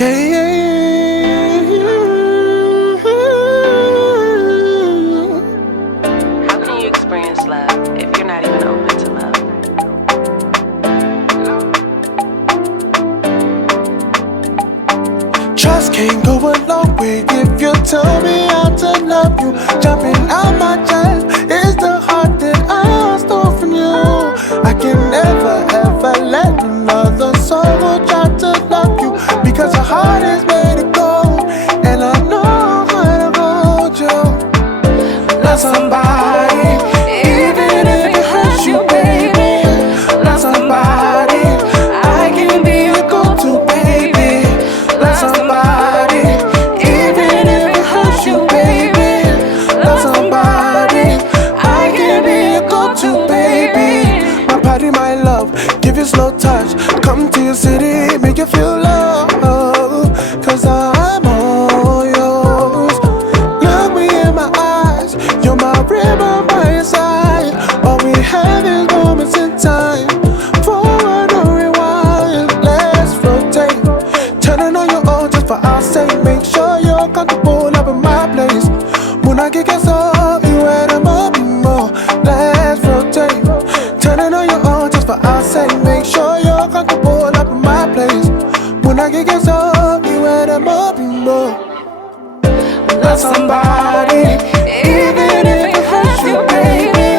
Yeah, yeah, How can you experience love if you're not even open to love? Trust can't go a long way if you tell me how to love you. Jumping out my chest is the heart that I stole from you. I can never ever let another soul try to love you because your heart is made of gold, and I know how to hold you. Love somebody, even if it hurts you, baby. Love somebody, I can be your go-to, baby. Love somebody, even if it hurts you, baby. Love somebody, I can be your go-to, baby. My body, my love, give you slow touch. Come to your city, make you feel love. Cause I'm all yours. Look me in my eyes, you're my river by your side. All we have is moments in time. Forward or rewind, let's rotate. Turning on your own just for our sake. Make sure you're comfortable up in my place. When I get up, you and I'm up more. Let's rotate. Turning on your own just for our sake. Make sure you're comfortable up in my place. When I get up, you and I'm up more. Love somebody, even if it hurts you, baby.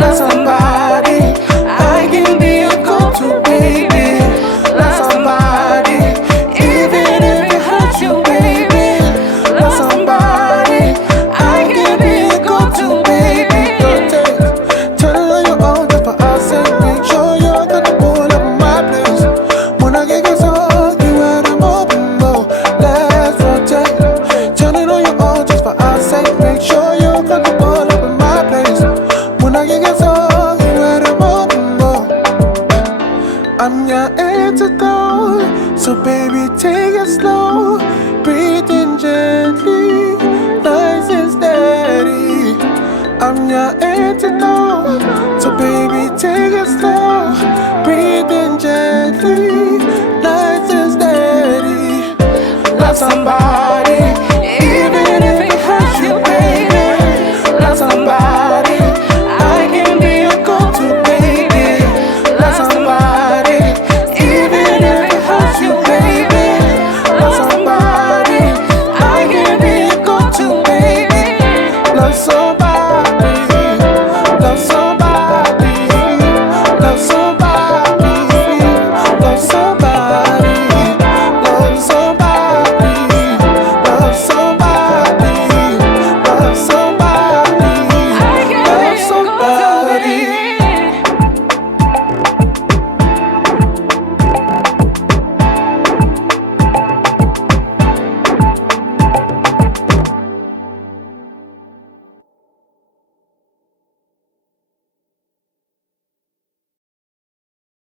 Love somebody, I can be your go-to, baby. Love somebody, even if it hurts you, baby. Love somebody, I can be your go-to, baby. Turn it on your own just for our sake. Make sure you're comfortable up in my place. When I get up, you and I'm open more. Let's rotate. Turn it on your own just for our sake. Make sure you're comfortable up in my place. When I get up, you and I'm open more. I'm your antidote, so baby take it slow. Breathe in gently, nice and steady. I'm your antidote, so baby take it slow.